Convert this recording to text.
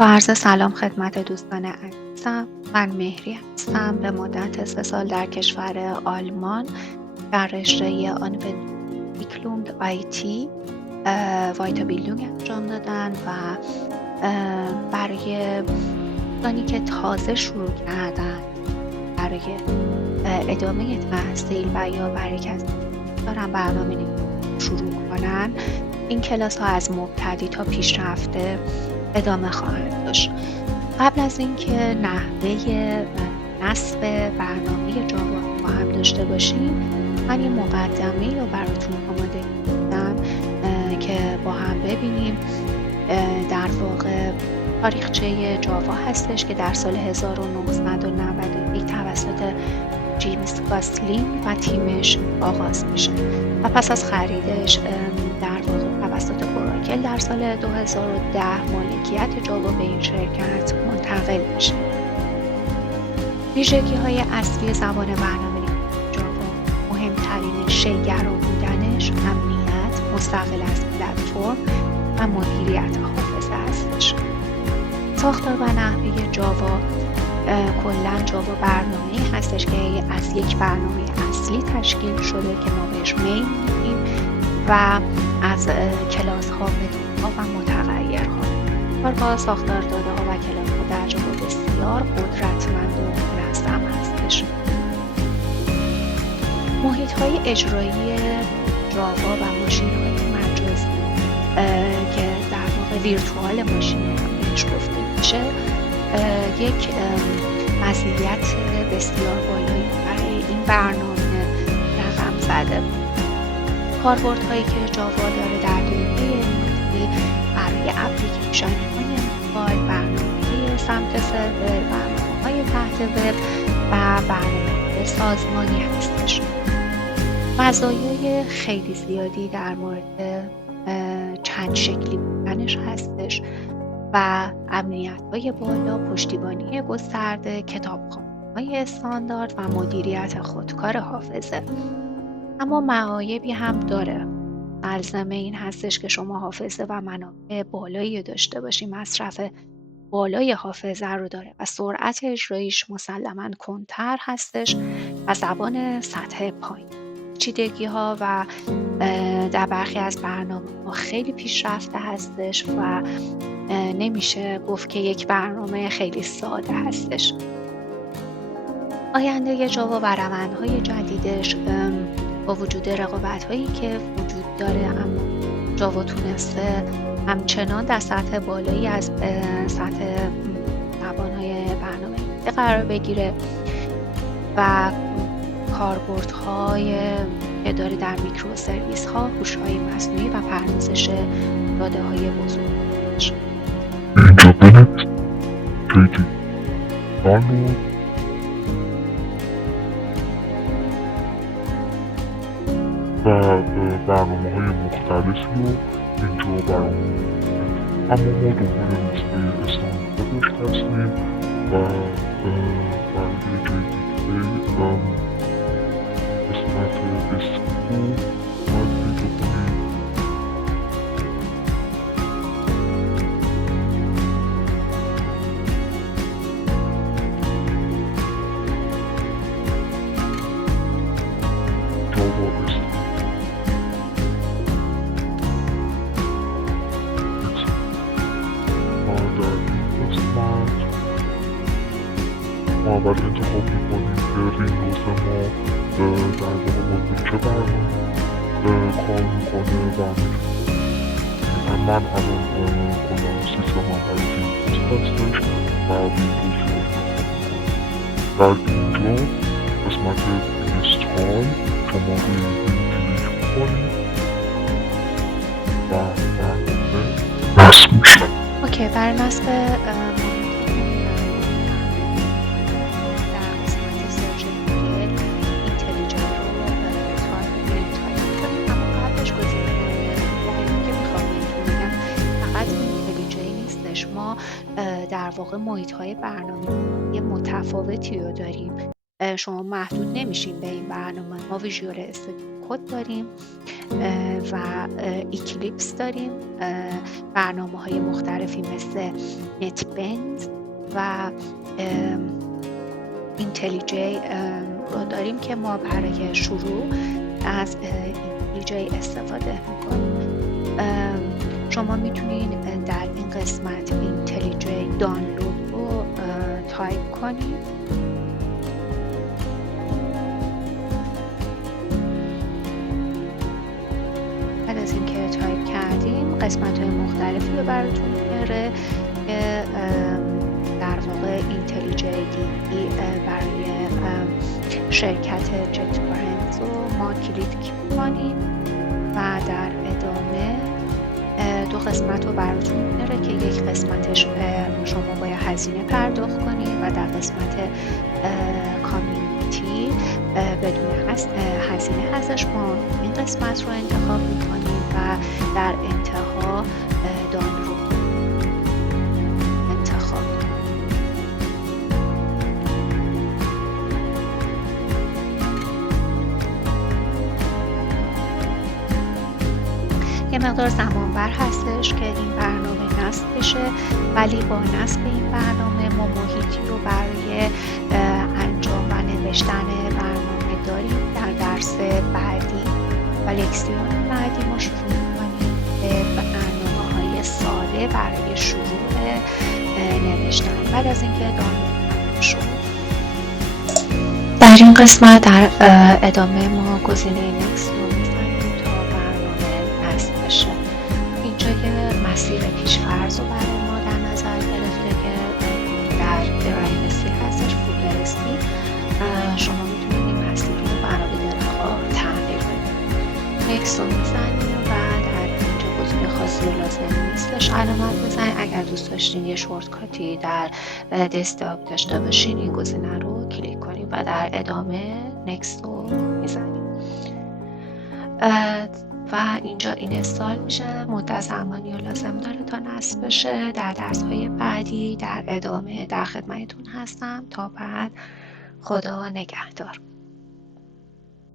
با عرض سلام خدمت دوستان عزیزم. من مهری هستم. به مدت 3 سال در کشور آلمان در رشته آنوentwicklung آیتی وایتابیلدونگ انجام دادن و برای دوستانی که تازه شروع کردن برای ادامه تحصیل و یا برای کسی دارن برنامه شروع کنن، این کلاس ها از مبتدی تا پیشرفته ادامه خواهد داشت. قبل از اینکه نحوه نصب برنامه جاوا با هم داشته باشیم، من یه مقدمه رو براتون آماده کردم که با هم ببینیم. در واقع تاریخچه جاوا هستش که در سال 1991 توسط جیمز گاسلینگ و تیمش آغاز میشه و پس از خریدش در واقع توسط اوراکل در سال 2010 مالکیت جاوا به این شرکت منتقل میشه. ویژگی‌های اصلی زبان برنامه جاوا مهمترین شیگرا بودنش، امنیت، مستقل از پلتفرم و مدیریت حافظه هستش. ساختار و نحوه جاوا کلا جاوا برنامه‌ای هستش که از یک برنامه اصلی تشکیل شده که ما بهش میل میگیم و از کلاس ها، متدها و متغیرها. کارگاه ساختار داده ها و کلاس ها در جاوا بسیار قدرتمند و منظم هستش. محیط های اجرایی جاوا و ماشین های مجازی که در واقع ویرتوال ماشین هم بهش گفته میشه، یک مزیت بسیار بالایی برای این برنامه رقم زده. کاربردهایی که جاوا داره در دنیای امروزی برای اپلیکیشن های موبایل، برنامه سمت سرور، برنامه‌های تحت وب و برنامه‌های سازمانی هستش. مزایای خیلی زیادی در مورد چند شکلی بودنش هستش و امنیت‌های بالا، پشتیبانی گسترده، کتابخوانی‌های استاندارد و مدیریت خودکار حافظه. اما معایبی هم داره. ملزمه این هستش که شما حافظه و منابع بالایی داشته باشی. مصرف بالای حافظه رو داره و سرعت اجراییش مسلماً کندتر هستش و زبان سطح پایین. پیچیدگی‌ها و در برخی از برنامه‌ها خیلی پیشرفته هستش و نمیشه گفت که یک برنامه خیلی ساده هستش. آینده جاوا و روندهای جدیدش با وجود رقابت‌هایی که وجود داره، اما جاوا تونسته همچنان در سطح بالایی از سطح زبان‌های برنامه‌نویسی قرار بگیره و کاربردهای که داره در میکرو سرویس ها، هوش‌های مصنوعی و پردازش داده‌های بزرگ. اینجا بنویس پیجی دانلود و برنامه‌های مختلفی رو اینجا برامون اما ما دنبال نسخه استانداردش هستیم و برای JDK قسمت اسکو باید پیدا کنیم. جاوا ما اول انتخاب میکنیم که ویندوز ما در واقع با چه برنامه کار میکنه و من الان کلا سیستم عمل ویندوز هستش و ویندوز رو در اینجا قسمت اینستال شما روی این کلیک میکنید و برنامه نصب میشه. اوکی، برای نصب ما در واقع محیط‌های برنامه‌ای متفاوتی رو داریم شما محدود نمیشین به این برنامه. ما ویژوال استودیو کد داریم و ایکلیپس داریم، برنامه‌های مختلفی مثل نتبند و اینتلیجی رو داریم که ما برای شروع از اینتلیجی استفاده میکنیم. شما میتونید در این قسمت اینتلیجی دانلود رو تایپ کنید. بعد از اینکه تایپ کردیم قسمت‌های مختلفی رو براتون میاره که در واقع اینتلیجی برای شرکت جت برندز رو ما کلیک کنیم و در ادامه دو قسمت رو براتون میاره که یک قسمتش شما باید هزینه پرداخت کنید و در قسمت کامیونیتی بدون هزینه هستش. ما این قسمت رو انتخاب میکنیم و در انتها دان رو انتخاب کنیم. یه مقدار زمان بر هستش که این برنامه نصب بشه، ولی با نصب این برنامه ما محیطی رو برای انجام و نوشتن برنامه داریم. در درس بعدی و لکسیون بعدی ما شروع می‌کنیم به برنامه‌های ساده برای شروع نوشتن. بعد از اینکه دانلود شد، در این قسمت در ادامه ما گزینه نکست رو می‌زنیم تا برنامه نصب بشه. اینجا یه مسیر پیش‌فرض رو برای ما در نظر گرفته که در پرایوسی هستش، فولدرستی. شما میتونید این مسیر رو بنا به دلخواه تغییر بدید. نکست رو می‌زنیم و در اینجا گزینه خاصی لازم نیستش علامت بزنید. اگر دوست داشتین یه شورتکاتی در دسکتاپ داشته باشین این گزینه رو کلیک کنید و در ادامه نکست رو می‌زنید و اینجا این اینستال میشه. مدت زمانی لازم داره تا نصب بشه. در درس‌های بعدی در ادامه در خدمتتون هستم. تا بعد، خدا نگهدار.